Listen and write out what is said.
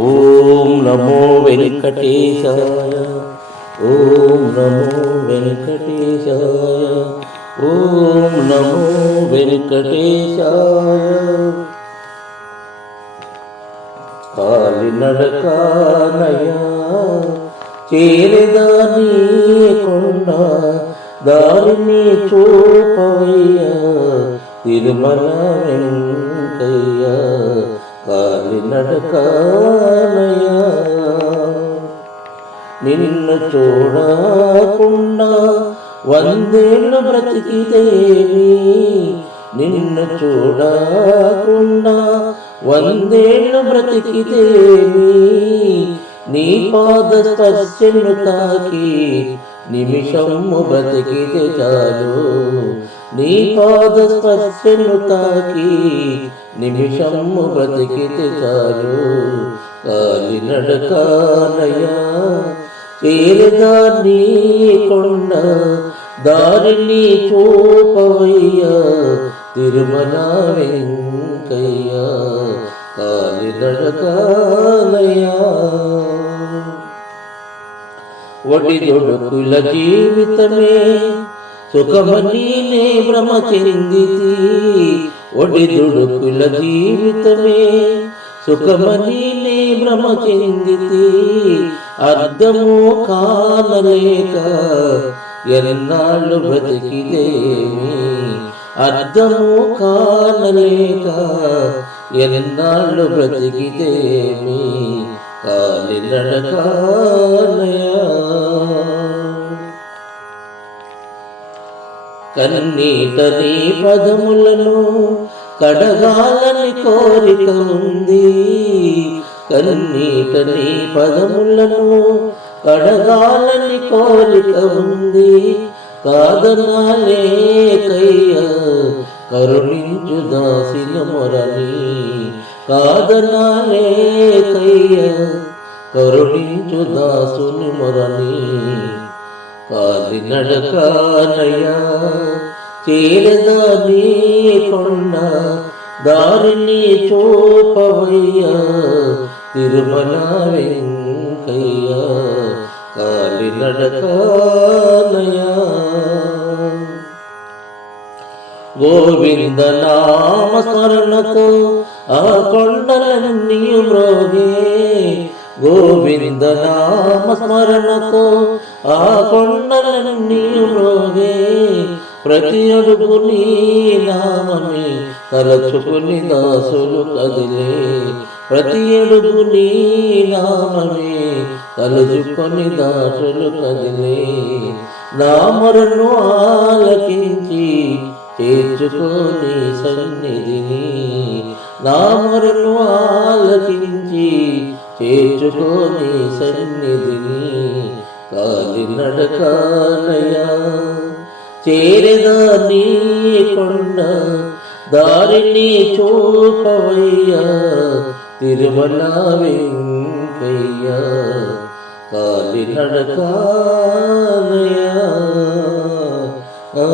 ఓం నమో వెంకటేశాయ ఓం నమో వెంకటేశాయ ఓం నమో వెంకటేశాయ కాలినడకానయా చేరదాని కొండ దారిని చూపవయ్యా తిరుమల వెంకయ్య కాలినడకానయా నిన్ను చూడకుండా వందేళ్ళు బ్రతికిదేవి నిన్ను చూడకుండా వందేళ్ళు బ్రతికిదేవి నీ పాద స్పర్శను తాకి నిమిషము బ్రతికితే చాలు. నీ పాద స్పర్శను తాకి నిమిషము బ్రతికితే చాలు. కాలి నడకాలయా నీ కొండ దారిని చూపవయ్యా తిరుమల వెంకయ్య కాలినడకానయా వడి దొడుకుల జీవితమే సుఖమని నే భ్రమ చెందితి ఒడి దుడుకుల జీవితమే సుఖమని నే భ్రమ చెందితి అర్థము కాలలేక ఎన్నాళ్ళు బ్రతికిదేమి అర్థము కాలలేక ఎన్నాళ్ళు బ్రతికిదేమి కాలినడకానయా కన్నీట నీ పదములను కడగాలని కోరిక ఉంది. కన్నీటని పదములను కడగాలని కోరిక ఉంది. కాదనాలేకయ్య కరుణించు దాసిన మొరని. కాదనాలేకయ్య కరుణించు దాసుని మొరని. కాలి నడకానయ్యా నీ కొండ దారిని చూపవయ్యా తిరుమల వెంకయ్య కాలి నడకనయా గోవింద నామ స్మరణతో ఆ కొండలన్నీ మ్రోగే. గోవింద నామ స్మరణతో ఆ కొండలన్నీ మ్రోగే. ప్రతి అడుగు నీ నామమే తలచుకుని దాసులు కదిలే. ప్రతి అడుగు నీ నామమే తలుచుకొని దాసులు కదిలే. నామరను ఆలకించి చేర్చుకొని సన్నిధిని. నామరను ఆలకించి చేర్చుకొని సన్నిధిని. కాలి నడకాలయా చేరదా నీ కొండ దారిని చూపవయ్యా తిరుమల వెంకయ్య కాలినడకానయా ఆ